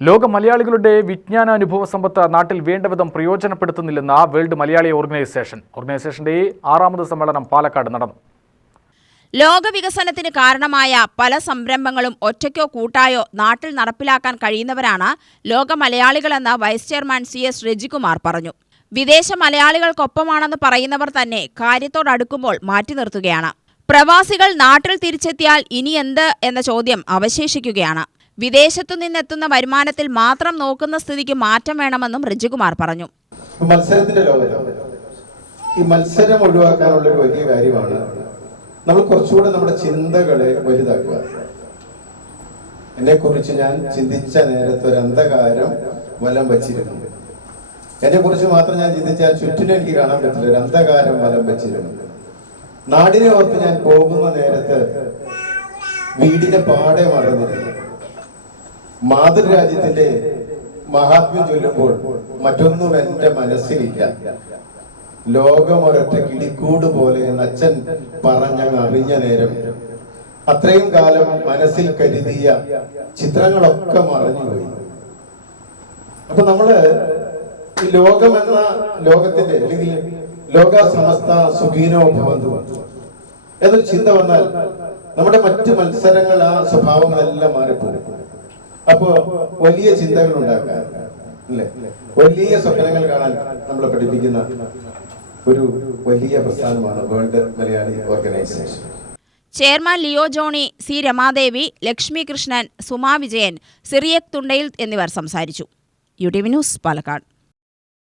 ലോക മലയാളികളുടെ വിജ്ഞാനാനുഭവ സമ്പത്ത് നാട്ടിൽ വേണ്ടവിധം പ്രയോജനപ്പെടുത്തുന്നില്ലെന്ന് വേൾഡ് മലയാളി ഓർഗനൈസേഷന്റെ 6ാമത് സമ്മേളനം പാലക്കാട് നടന്നു. ലോകവികസനത്തിന് കാരണമായ പല സംരംഭങ്ങളും ഒറ്റയ്ക്കോ കൂട്ടായോ നാട്ടിൽ നടപ്പിലാക്കാൻ കഴിയുന്നവരാണ് ലോക മലയാളികളെന്ന് വൈസ് ചെയർമാൻ CS രജികുമാർ പറഞ്ഞു. വിദേശ മലയാളികൾക്കൊപ്പമാണെന്ന് പറയുന്നവർ തന്നെ കാര്യത്തോടടുക്കുമ്പോൾ മാറ്റി നിർത്തുകയാണ്. പ്രവാസികൾ നാട്ടിൽ തിരിച്ചെത്തിയാൽ ഇനി എന്ത് എന്ന ചോദ്യം അവശേഷിക്കുകയാണ്. വിദേശത്തു നിന്നെത്തുന്ന വരുമാനത്തിൽ മാത്രം നോക്കുന്ന സ്ഥിതിക്ക് മാറ്റം വേണമെന്നും രജികുമാർ പറഞ്ഞു. മത്സരത്തിന്റെ ലോകത്ത് ഈ മത്സരം ഒഴിവാക്കാനുള്ള ഒരു വലിയ കാര്യമാണ് നമ്മൾ കുറച്ചുകൂടെ നമ്മുടെ ചിന്തകളെ വലുതാക്കുക. എന്നെ കുറിച്ച് ഞാൻ ചിന്തിച്ച നേരത്തെ ഒരു അന്ധകാരം വലം വച്ചിരുന്നു. എന്നെ കുറിച്ച് മാത്രം ഞാൻ ചിന്തിച്ചാൽ ചുറ്റിനും എനിക്ക് കാണാൻ പറ്റില്ല. ഒരു അന്ധകാരം വലം വച്ചിരുന്നു. നാടിനെ ഓർത്ത് ഞാൻ പോകുന്ന നേരത്ത് വീടിന്റെ പാടെ മറന്നിരുന്നു. മാതൃരാജ്യത്തിന്റെ മഹാത്മ്യം ചൊല്ലുമ്പോൾ മറ്റൊന്നും എന്റെ മനസ്സിലില്ല. ലോകം ഒരൊറ്റ കിളിക്കൂട് പോലെ അച്ഛൻ പറഞ്ഞങ്ങ് അറിഞ്ഞ നേരം അത്രയും കാലം മനസ്സിൽ കരുതിയ ചിത്രങ്ങളൊക്കെ മറഞ്ഞുപോയി. അപ്പൊ നമ്മള് ഈ ലോകമെന്ന ലോകത്തിന്റെ അല്ലെങ്കിൽ ലോക സമസ്ത സുഖീനോ ഭവന്തു എന്നൊരു ചിന്ത വന്നാൽ നമ്മുടെ മറ്റു മത്സരങ്ങൾ ആ സ്വഭാവങ്ങളെല്ലാം മാറിപ്പോകും. അപ്പോ വലിയ ചിന്തകൾ ഉണ്ടാക്കാൻ അല്ലേ, വലിയ സ്വപ്നങ്ങൾ കാണാൻ നമ്മളെ പഠിപ്പിക്കുന്ന ഒരു വലിയ പ്രസ്ഥാനമാണ് world Malayali organisation. Chairman Leo Johny, C Ramadevi, Lakshmi Krishnan, Suma Vijayan, Cyriac Thundayil എന്നിവർ സംസാരിച്ചു. UTV news, Palakkad.